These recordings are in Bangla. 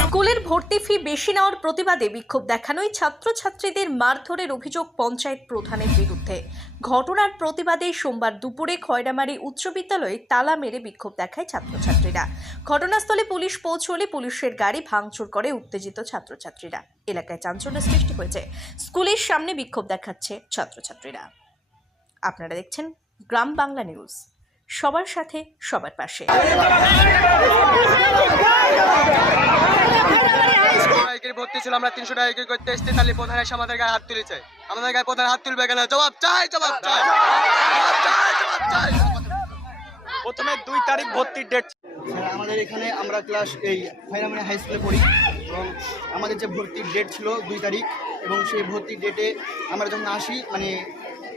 স্কুলের ভর্তি ফি বেশি নেওয়ার প্রতিবাদে বিক্ষোভ দেখানোয় ছাত্রছাত্রীদের মারধরের অভিযোগ পঞ্চায়েত প্রধানের বিরুদ্ধে। ঘটনার প্রতিবাদে সোমবার দুপুরে খয়রামারি উচ্চ বিদ্যালয়ে তালা মেরে বিক্ষোভ দেখায় ছাত্রছাত্রীরা। ঘটনাস্থলে পুলিশ পৌঁছলে পুলিশের গাড়ি ভাঙচুর করে উত্তেজিত ছাত্রছাত্রীরা। এলাকায় চাঞ্চল্য সৃষ্টি হয়েছে। স্কুলের সামনে বিক্ষোভ দেখাচ্ছে ছাত্রছাত্রীরা। আপনারা দেখছেন গ্রাম বাংলা নিউজ। সবার সাথে, সবার পাশে ভর্তি ছিল আমরা তিনশো টাকা করতে এসেছি তাহলে প্রধান এসে আমাদের গায়ে হাত তুলেছে আমাদের গায়ে প্রধান হাত তুলবে কেন জবাব চাই জবাব চাই। প্রথমে দুই তারিখ ভর্তির ডেট আমাদের এখানে আমরা ক্লাস এই ফাইনামানি হাই স্কুলে পড়ি এবং আমাদের যে ভর্তির ডেট ছিল দুই তারিখ এবং সেই ভর্তির ডেটে আমরা যখন আসি মানে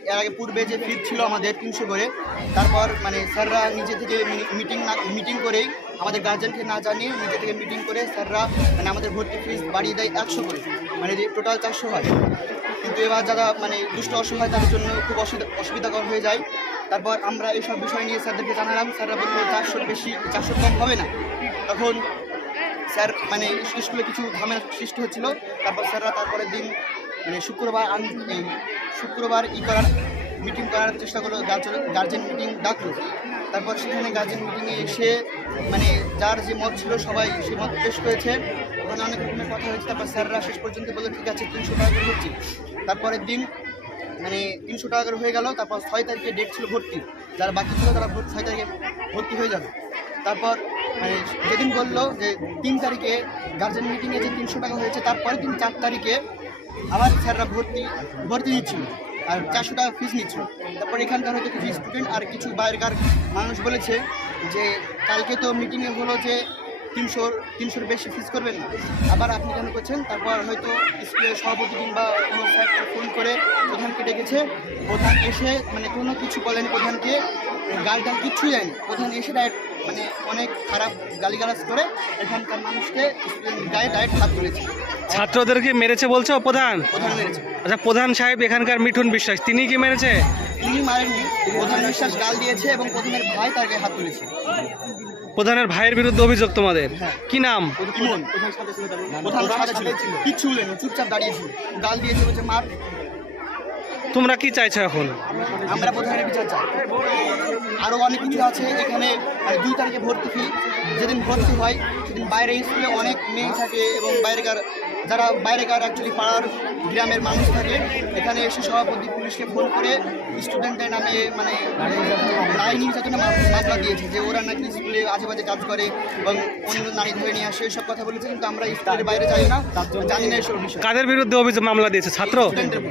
এর আগে পূর্বে যে ফিট ছিল আমাদের তিনশো করে, তারপর মানে স্যাররা নিজে থেকে মিটিং না মিটিং করেই আমাদের গার্জেনকে না জানিয়ে নিজে থেকে মিটিং করে স্যাররা মানে আমাদের ভর্তি ফিস বাড়িয়ে দেয় একশো করে। মানে টোটাল চারশো হয়। কিন্তু এবার যারা মানে দুষ্ট অসহায়, তাদের জন্য খুব অসুবিধা অসুবিধাকর হয়ে যায়। তারপর আমরা এইসব বিষয় নিয়ে স্যারদেরকে জানালাম, স্যাররা বলল চারশোর বেশি, চারশোর কম হবে না। তখন স্যার মানে স্কুলে কিছু ঝামেলা সৃষ্টি হচ্ছিল। তারপর স্যাররা তারপরের দিন মানে শুক্রবার শুক্রবার ই করার মিটিং করার চেষ্টা করল গার্জেন মিটিং ডাকলো। তারপর সেখানে গার্জেন মিটিংয়ে এসে মানে যার যে মত ছিল সবাই সে মত পেশ করেছে। ওখানে অনেক রকমের কথা হয়েছে। তারপর স্যাররা শেষ পর্যন্ত বলল, ঠিক আছে, তিনশো টাকা করে হচ্ছে তারপরের দিন মানে তিনশো টাকা করে হয়ে গেল। তারপর ছয় তারিখে ডেট ছিল ভর্তি। যারা বাকি ছিল তারা ভর্তি ছয় তারিখে ভর্তি হয়ে যাবে। তারপর মানে যেদিন বলল যে, তিন তারিখে গার্জেন মিটিংয়ে যে তিনশো টাকা হয়েছে তারপরে দিন চার তারিখে আবার স্যাররা ভর্তি ভর্তি নিচ্ছিল। আর চারশো টাকা ফিস নিচ্ছিল। তারপর এখানকার হয়তো কিছু স্টুডেন্ট আর কিছু বাইরেকার মানুষ বলেছে যে, কালকে তো মিটিংয়ে হলো যে তিনশোর তিনশোর বেশি ফিস করবেন না। আবার আপনি কেন করছেন? তারপর হয়তো স্কুলের সভাপতি কিংবা কোনো স্যারকে ফোন করে প্রধানকে ডেকেছে। প্রধান এসে মানে কোনো কিছু বলেনি প্রধানকে। গালিটাল কিচ্ছু যায়নি প্রধান এসে ডাইরেক্ট মানে অনেক খারাপ গালিগালাজ করে এখানকার মানুষকে গায়ে ডাইরেক্ট হাত তুলেছে। ছাত্রদেরকে মেরেছে বলছো প্রধান? প্রধান মেরেছে। আচ্ছা প্রধান সাহেব এখানকার মিঠুন বিশ্বাস তিনি কি মেরেছে? তিনি মারেননি। প্রধান বিশ্বাস গাল দিয়েছে এবং প্রধানের ভাই তার গায়ে হাত তুলেছে। প্রধানের ভাইয়ের বিরুদ্ধে অভিযোগ তোমাদের? হ্যাঁ। কি নাম? তোমরা কি চাইছো এখন? আমরা প্রধানের বিচার চাই। আরও অনেক কিছু আছে এখানে মানে দুই তারিখে ভর্তি ফি। যেদিন ভর্তি হয় সেদিন বাইরে স্কুলে অনেক মেয়ে থাকে এবং বাইরেকার যারা বাইরে বাইরেকার অ্যাকচুয়ালি পাড়ার গ্রামের মানুষ থাকে এখানে এসে সভাপতি পুলিশকে ফোন করে স্টুডেন্টের নামে মানে নারী নির্যাতনের মামলা দিয়েছে যে ওরা নাকি স্কুলে আজে বাজে কাজ করে এবং অন্য নারী ধরে নিয়ে আসে এসব কথা বলেছে কিন্তু আমরা স্কুলের বাইরে যাই না জানি না এসব বিষয়। কাদের বিরুদ্ধে অভিযোগ মামলা দিয়েছে ছাত্র? স্টুডেন্টের